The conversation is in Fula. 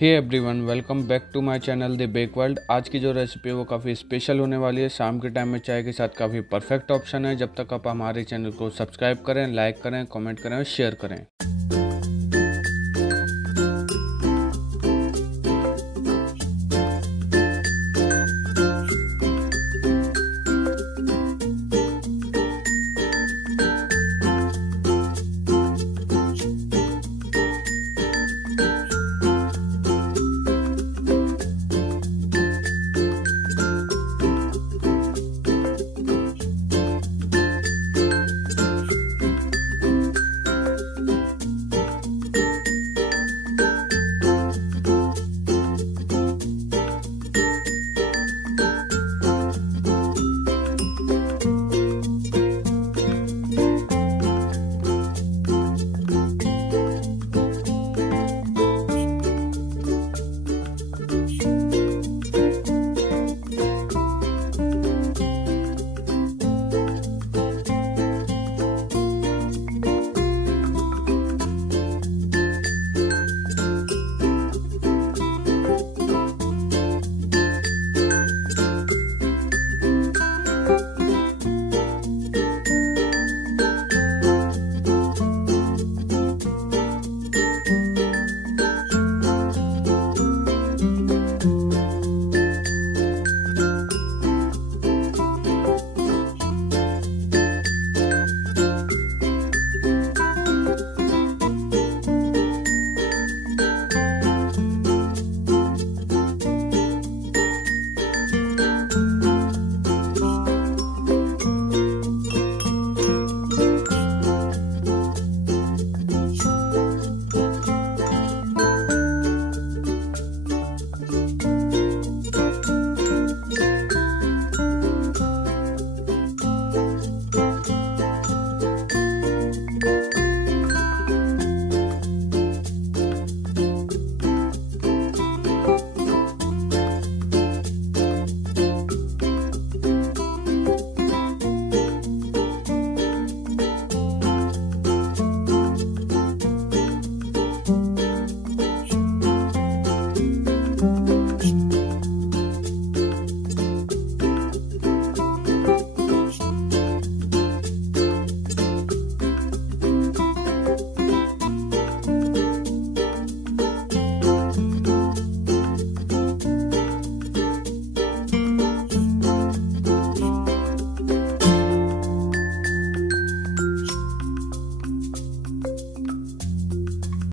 Hey everyone, welcome back to my channel the bake world. आज की जो रेसिपी है वो काफ़ी स्पेशल होने वाली है। शाम के टाइम में चाय के साथ काफ़ी परफेक्ट ऑप्शन है। जब तक आप हमारे चैनल को सब्सक्राइब करें, लाइक करें, कमेंट करें और शेयर करें।